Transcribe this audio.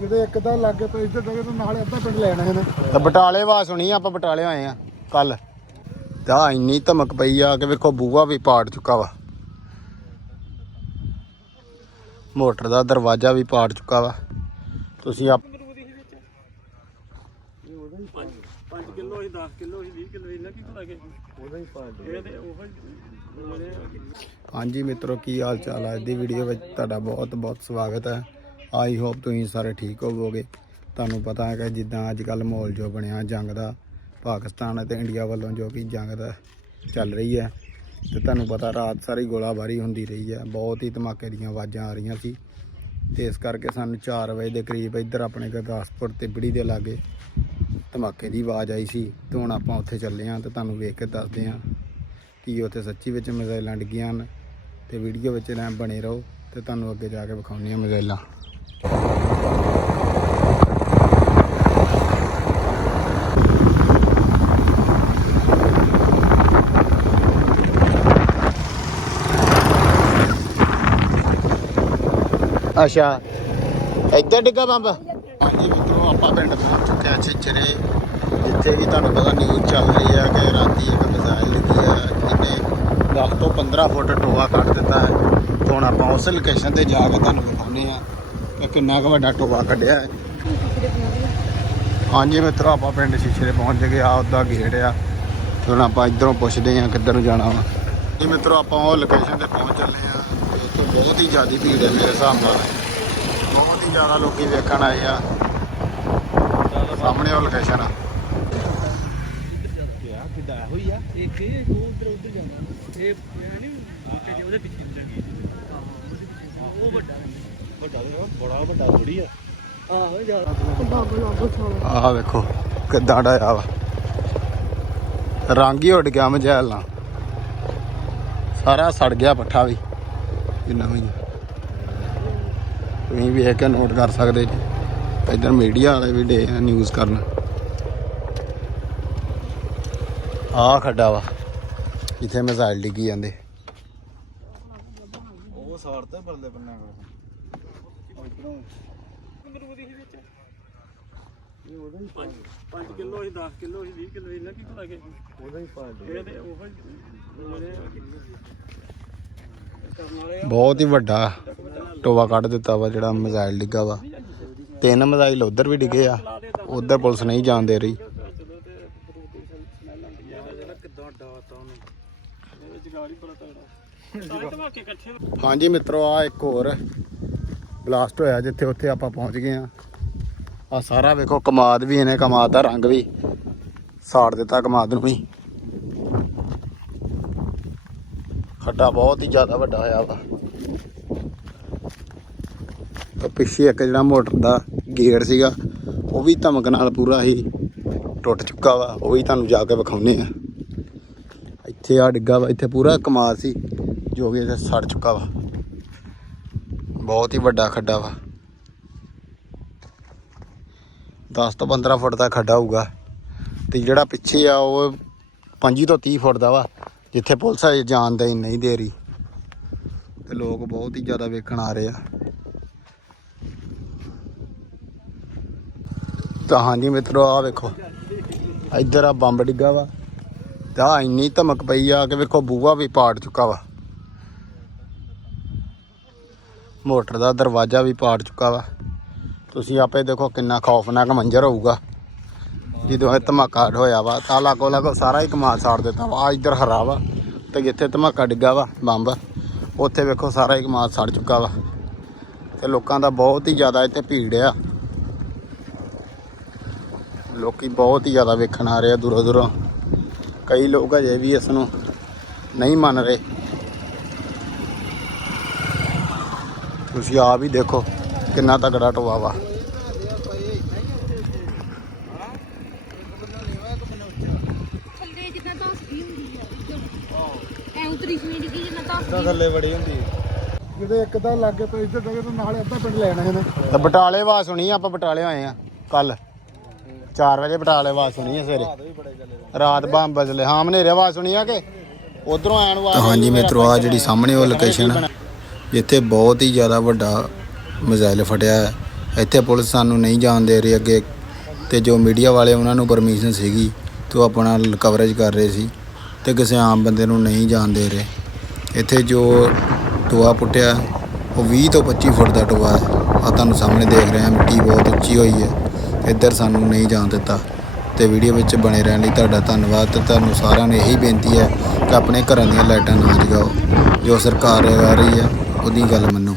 ਜਿਹੜੇ ਇੱਕ ਦਾ ਲੱਗੇ ਪਏ ਇੱਧਰ ਜਗ੍ਹਾ ਤੋਂ ਨਾਲ ਅੱਧਾ ਪਿੰਡ ਲੈਣਾ ਇਹਨੇ ਤਾਂ ਬਟਾਲੇ ਵਾ ਸੁਣੀ ਆਪਾਂ ਬਟਾਲੇ ਆਏ ਆ ਕੱਲ ਤਾਂ ਇੰਨੀ ਧਮਕ ਪਈ ਆ ਕਿ ਵੇਖੋ ਬੂਹਾ ਵੀ ਪਾੜ ਚੁੱਕਾ ਵਾ। ਮੋਟਰ ਦਾ ਦਰਵਾਜ਼ਾ ਵੀ ਪਾੜ ਚੁੱਕਾ ਵਾ। ਤੁਸੀਂ ਆਪ 5 ਕਿਲੋ ਸੀ 10 ਕਿਲੋ ਸੀ 20 ਕਿਲੋ ਇਹਨਾਂ ਕੀ ਕਰਾਂਗੇ ਉਹਦਾ ਹੀ ਪਾ ਹਾਂਜੀ ਮਿੱਤਰੋ, ਕੀ ਹਾਲ ਚਾਲ ਹੈ ਅੱਜ ਦੀ ਵੀਡੀਓ ਵਿੱਚ ਤੁਹਾਡਾ ਬਹੁਤ ਬਹੁਤ ਸਵਾਗਤ ਹੈ। ਆਈ ਹੋਪ ਤੁਸੀਂ ਸਾਰੇ ਠੀਕ ਹੋਵੋਗੇ। ਤੁਹਾਨੂੰ ਪਤਾ ਹੈ ਕਿ ਜਿੱਦਾਂ ਅੱਜ ਕੱਲ ਮਾਹੌਲ ਜੋ ਬਣਿਆ ਜੰਗ ਦਾ, ਪਾਕਿਸਤਾਨ ਅਤੇ ਇੰਡੀਆ ਵੱਲੋਂ ਜੋ ਕਿ ਜੰਗ ਦਾ ਚੱਲ ਰਹੀ ਹੈ। ਤੇ ਤੁਹਾਨੂੰ ਪਤਾ ਰਾਤ ਸਾਰੀ ਗੋਲਾਬਾਰੀ ਹੁੰਦੀ ਰਹੀ ਹੈ, ਬਹੁਤ ਹੀ ਧਮਾਕੇ ਦੀਆਂ ਆਵਾਜ਼ਾਂ ਆ ਰਹੀਆਂ ਸੀ। ਤੇ ਇਸ ਕਰਕੇ ਸਾਨੂੰ 4 ਵਜੇ ਦੇ ਕਰੀਬ ਇੱਧਰ ਆਪਣੇ ਗੁਰਦਾਸਪੁਰ ਤੇ ਬੜੀ ਦੇ ਲਾਗੇ ਧਮਾਕੇ ਦੀ ਆਵਾਜ਼ ਆਈ ਸੀ। ਤੇ ਹੁਣ ਆਪਾਂ ਉੱਥੇ ਚੱਲੇ ਹਾਂ ਤੇ ਤੁਹਾਨੂੰ ਵੇਖ ਕੇ ਦੱਸਦੇ ਹਾਂ ਕਿ ਉੱਥੇ ਸੱਚੀ ਵਿੱਚ ਮਿਜ਼ਾਈਲਾਂ ਡਿੱਗੀਆਂ ਹਨ। ਤੇ ਵੀਡੀਓ ਵਿੱਚ ਰਹਿ ਬਣੇ ਰਹੋ ਤੇ ਤੁਹਾਨੂੰ ਅੱਗੇ ਜਾ ਕੇ ਵਿਖਾਉਂਦੇ ਹਾਂ ਮਿਜ਼ਾਈਲਾਂ। ਅੱਛਾ, ਇੱਧਰ ਡਿੱਗਾ ਬੰਬ। ਹਾਂਜੀ ਮਿੱਤਰੋ, ਆਪਾਂ ਪਿੰਡ ਪਹੁੰਚ ਚੁੱਕੇ ਆ ਛਿਚਰੇ ਜਿੱਥੇ ਕਿ ਤੁਹਾਨੂੰ ਪਤਾ ਨਿਊਜ਼ ਚੱਲ ਰਹੀ ਹੈ ਕਿ ਰਾਤੀ ਇੱਕ ਮਿਸਾਈਲ ਲੱਗੀ ਹੈ, ਜਿਹਨੇ 10 ਤੋਂ 15 ਫੁੱਟ ਟੋਆ ਕੱਢ ਦਿੱਤਾ ਹੈ। ਹੁਣ ਆਪਾਂ ਉਸ ਲੋਕੇਸ਼ਨ ਤੇ ਜਾ ਕੇ ਤੁਹਾਨੂੰ ਦਿਖਾਉਂਦੇ ਆ ਕਿ ਕਿੰਨਾ ਕੁ ਵੱਡਾ ਟੋਆ ਕੱਢਿਆ ਹੈ। ਹਾਂਜੀ ਮਿੱਤਰੋ, ਆਪਾਂ ਪਿੰਡ ਛਿਚਰੇ ਪਹੁੰਚ ਗਏ ਆ ਉਹਦਾ ਗੇਟ ਆ। ਤੇ ਹੁਣ ਆਪਾਂ ਇਧਰੋਂ ਪੁੱਛਦੇ ਆ ਕਿੱਧਰ ਨੂੰ ਜਾਣਾ ਵਾ। ਜੀ ਮਿੱਤਰੋ, ਆਪਾਂ ਉਹ ਲੋਕੇਸ਼ਨ ਤੇ ਪਹੁੰਚ ਚੱਲੇ ਆ ਤੇ ਬਹੁਤ ਹੀ ਜ਼ਿਆਦਾ ਭੀੜ ਹੈ ਮੇਰੇ ਹਿਸਾਬ ਨਾਲ। ਬਹੁਤ ਹੀ ਜ਼ਿਆਦਾ ਲੋਕੀ ਵੇਖਣ ਆਏ ਆ। ਸਾਹਮਣੇ ਉਹ ਲੋਕੇਸ਼ਨ ਆ। ਕਿੱਦਾਂ ਹੋਈ ਆ। ਇੱਕ ਇਹ ਉਧਰ ਉਧਰ ਜਾਂਦਾ। ਇਹ ਨਹੀਂ ਤੇ ਉਹਦੇ ਪਿੱਛੇ ਲੱਗੀ ਉਹ ਵੱਡਾ ਵੱਡਾ ਬੜਾ ਵੱਡਾ ਥੋੜੀ ਆ। ਆਹੋ ਜ਼ਿਆਦਾ। ਆਹ ਵੇਖੋ ਕਿੱਦਾਂ ਡਾਇਆ ਵਾ। ਰੰਗ ਹੀ ਉੱਡ ਗਿਆ ਮਜੈਲ ਨਾਲ। ਸਾਰਾ ਸੜ ਗਿਆ ਪੱਠਾ ਵੀ ਜਿੰਨਾ ਵੀ। ਤੁਸੀਂ ਵੇਖ ਕੇ ਨੋਟ ਕਰ ਸਕਦੇ ਜੀ। ਇਧਰ ਮੀਡੀਆ ਵਾਲੇ ਵੀ ਡੇ ਨਿਊਜ਼ ਕਰਨ। ਆਹ ਖੱਡਾ ਵਾ ਜਿੱਥੇ ਮਿਸਾਈਲ ਡਿੱਗੀ ਜਾਂਦੇ। ਉਹ ਸਾੜ ਤੇ ਪਰਲੇ ਬੰਨੇ ਅਮਰੂਦ ਹੀ ਵਿੱਚ ਇਹ ਉਹਦਾ ਹੀ 5 ਕਿਲੋ। ਸੀ 10 ਕਿਲੋ ਸੀ 20 ਕਿਲੋ ਇਹਨਾਂ ਕੀ ਕਰਾਂਗੇ ਉਹਦਾ ਹੀ ਪਾ ਇਹ ਤੇ ਉਹ ਕਰਨ ਵਾਲੇ ਬਹੁਤ ਹੀ ਵੱਡਾ ਟੋਆ ਕੱਢ ਦਿੱਤਾ ਵਾ ਜਿਹੜਾ ਮਿਸਾਈਲ ਡਿੱਗਾ ਵਾ। ਤਿੰਨ ਮਿਸਾਈਲ ਉਧਰ ਵੀ ਡਿੱਗੇ ਆ ਉਧਰ ਪੁਲਿਸ ਨਹੀਂ ਜਾਣ ਦੇ ਰਹੀ ਚਲੋ ਤੇ ਅਮਰੂਦ ਦੀ ਸਮੈਲ ਆਉਂਦੀ ਆ ਜਿਹੜਾ ਕਿੱਦਾਂ ਡਾਤਾ ਉਹਨੂੰ ਇਹ ਵਿੱਚ ਗਾੜੀ ਬੜਾ ਤਗੜਾ ਸਾਰੇ ਧਮਾਕੇ ਇਕੱਠੇ ਹਾਂਜੀ ਮਿੱਤਰੋ, ਆ ਇੱਕ ਹੋਰ ਬਲਾਸਟ ਹੋਇਆ ਜਿੱਥੇ ਉੱਥੇ ਆਪਾਂ ਪਹੁੰਚ ਗਏ ਆ ਆ ਸਾਰਾ ਵੇਖੋ, ਕਮਾਦ ਵੀ ਇਹਨੇ ਕਮਾਦ ਦਾ ਰੰਗ ਵੀ ਸਾੜ ਦਿੱਤਾ ਕਮਾਦ ਨੂੰ ਵੀ। ਖੱਡਾ ਬਹੁਤ ਹੀ ਜ਼ਿਆਦਾ ਵੱਡਾ ਹੋਇਆ ਵਾ। ਤੇ ਪਿੱਛੇ ਇੱਕ ਜਿਹੜਾ ਮੋਟਰ ਦਾ ਗੇਟ ਸੀਗਾ, ਉਹ ਵੀ ਧਮਕ ਨਾਲ ਪੂਰਾ ਹੀ ਟੁੱਟ ਚੁੱਕਾ ਵਾ, ਉਹ ਵੀ ਤੁਹਾਨੂੰ ਜਾ ਕੇ ਵਿਖਾਉਨੇ ਆ ਇੱਥੇ ਆ ਡਿੱਗਾ ਵਾ, ਇੱਥੇ ਪੂਰਾ ਕਮਾਦ ਸੀ। ਜੋ ਕਿ ਇਹ ਸੜ ਚੁੱਕਾ ਵਾ। ਬਹੁਤ ਹੀ ਵੱਡਾ ਖੱਡਾ ਵਾ। 10 ਤੋਂ 15 ਫੁੱਟ ਦਾ ਖੱਡਾ ਹੋਊਗਾ। ਤੇ ਜਿਹੜਾ ਪਿੱਛੇ ਆ, ਉਹ 25 ਤੋਂ 30 ਫੁੱਟ ਦਾ ਵਾ, ਜਿੱਥੇ ਪੁਲਿਸ ਅਜੇ ਜਾਣ ਦੇ ਨਹੀਂ ਦੇ ਰਹੀ। ਤੇ ਲੋਕ ਬਹੁਤ ਹੀ ਜ਼ਿਆਦਾ ਵੇਖਣ ਆ ਰਹੇ ਆ। ਤਾਂ ਹਾਂਜੀ ਮਿੱਤਰੋ ਆ ਵੇਖੋ। ਇੱਧਰ ਆ ਬੰਬ ਡਿੱਗਾ ਵਾ। ਤਾਂ ਆ ਇੰਨੀ ਧਮਕ ਪਈ ਆ ਕਿ ਵੇਖੋ, ਬੂਹਾ ਵੀ ਪਾੜ ਚੁੱਕਾ ਵਾ। ਮੋਟਰ ਦਾ ਦਰਵਾਜ਼ਾ ਵੀ ਪਾੜ ਚੁੱਕਾ ਵਾ। ਤੁਸੀਂ ਆਪੇ ਦੇਖੋ ਕਿੰਨਾ ਖੌਫਨਾਕ ਮੰਜ਼ਰ ਹੋਊਗਾ। ਜਦੋਂ ਇਹ ਧਮਾਕਾ ਹੋਇਆ ਵਾ, ਤਾਂ ਲਾਗੋ ਲਾਗੋ ਸਾਰਾ ਹੀ ਕਮਾਲ ਸਾੜ ਦਿੱਤਾ ਵਾ। ਆ ਇੱਧਰ ਹਰਾ ਵਾ ਤੇ ਜਿੱਥੇ ਧਮਾਕਾ ਡਿੱਗਾ ਵਾ, ਬੰਬ, ਉੱਥੇ ਵੇਖੋ ਸਾਰਾ ਹੀ ਕਮਾਲ ਸੜ ਚੁੱਕਾ ਵਾ। ਤੇ ਲੋਕਾਂ ਦਾ ਬਹੁਤ ਹੀ ਜ਼ਿਆਦਾ ਇੱਥੇ ਭੀੜ ਆ। ਲੋਕੀ ਬਹੁਤ ਹੀ ਜ਼ਿਆਦਾ ਵੇਖਣ ਆ ਰਹੇ ਆ ਦੂਰੋਂ ਦੂਰੋਂ। ਕਈ ਲੋਕ ਅਜੇ ਵੀ ਇਸ ਨੂੰ ਨਹੀਂ ਮੰਨ ਰਹੇ। ਤੁਸੀਂ ਆਪ ਹੀ ਦੇਖੋ ਕਿੰਨਾ ਤਗੜਾ ਟੋਆ ਵਾ। ਥੱਲੇ ਜਿੱਦਾਂ ਧਸਦੀ ਹੁੰਦੀ ਆ ਐ ਉਤਰੀ ਸਵੀਟ ਕੀ ਜਿੱਦਾਂ ਧਸਦੀ ਥੱਲੇ ਬੜੀ ਹੁੰਦੀ ਜਿਹੜੇ ਇੱਕ ਦਾ ਲੱਗੇ ਪਏ ਇੱਧਰ ਜਗ੍ਹਾ ਤੋਂ ਨਾਲ ਅੱਧਾ ਪਿੰਡ ਲੈਣਾ ਇਹਨੇ। ਤਾਂ ਬਟਾਲੇ ਆਵਾਜ਼ ਸੁਣੀ ਆਪਾਂ ਬਟਾਲੇ ਆਏ ਆ ਕੱਲ। 4 ਵਜੇ ਬਟਾਲੇ ਆਵਾਜ਼ ਸੁਣੀ ਆ ਸਵੇਰੇ। ਰਾਤ ਬੰਬ ਬਜਲੇ ਹਾਂ ਮਨੇਰੇ ਆਵਾਜ਼ ਸੁਣੀ ਆ ਕਿ? ਉਧਰੋਂ ਆਣ ਆਵਾਜ਼ ਹਾਂਜੀ ਮਿੱਤਰੋ ਆ ਜਿਹੜੀ ਸਾਹਮਣੇ ਉਹ ਲੋਕੇਸ਼ਨ ਜਿੱਥੇ ਬਹੁਤ ਹੀ ਜ਼ਿਆਦਾ ਵੱਡਾ ਮਿਜ਼ਾਈਲ ਫਟਿਆ ਹੈ। ਇੱਥੇ ਪੁਲਿਸ ਸਾਨੂੰ ਨਹੀਂ ਜਾਣ ਦੇ ਰਹੀ ਅੱਗੇ ਤੇ ਜੋ ਮੀਡੀਆ ਵਾਲੇ ਉਹਨਾਂ ਨੂੰ ਪਰਮਿਸ਼ਨ ਸੀਗੀ, ਤੇ ਉਹ ਆਪਣਾ ਕਵਰੇਜ ਕਰ ਰਹੇ ਸੀ ਤੇ ਕਿਸੇ ਆਮ ਬੰਦੇ ਨੂੰ ਨਹੀਂ ਜਾਣ ਦੇ ਰਹੇ। ਇੱਥੇ ਜੋ ਟੋਆ ਪੁੱਟਿਆ, ਉਹ 20 ਤੋਂ 25 ਫੁੱਟ ਦਾ ਟੋਆ ਹੈ। ਆ ਤੁਹਾਨੂੰ ਸਾਹਮਣੇ ਦੇਖ ਰਹੇ ਹਾਂ, ਮਿੱਟੀ ਬਹੁਤ ਉੱਚੀ ਹੋਈ ਹੈ। ਇੱਧਰ ਸਾਨੂੰ ਨਹੀਂ ਜਾਣ ਦਿੱਤਾ ਤੇ ਵੀਡੀਓ ਵਿੱਚ ਬਣੇ ਰਹਿਣ ਲਈ ਤੁਹਾਡਾ ਧੰਨਵਾਦ ਤੇ ਤੁਹਾਨੂੰ ਸਾਰਿਆਂ ਨੂੰ ਇਹੀ ਬੇਨਤੀ ਹੈ ਕਿ ਆਪਣੇ ਘਰਾਂ ਦੀਆਂ ਲਾਈਟਾਂ ਨਾ ਜਗਾਓ, ਜੋ ਸਰਕਾਰ ਆ ਰਹੀ ਹੈ। ਉਹਦੀ ਗੱਲ ਮੰਨੋ।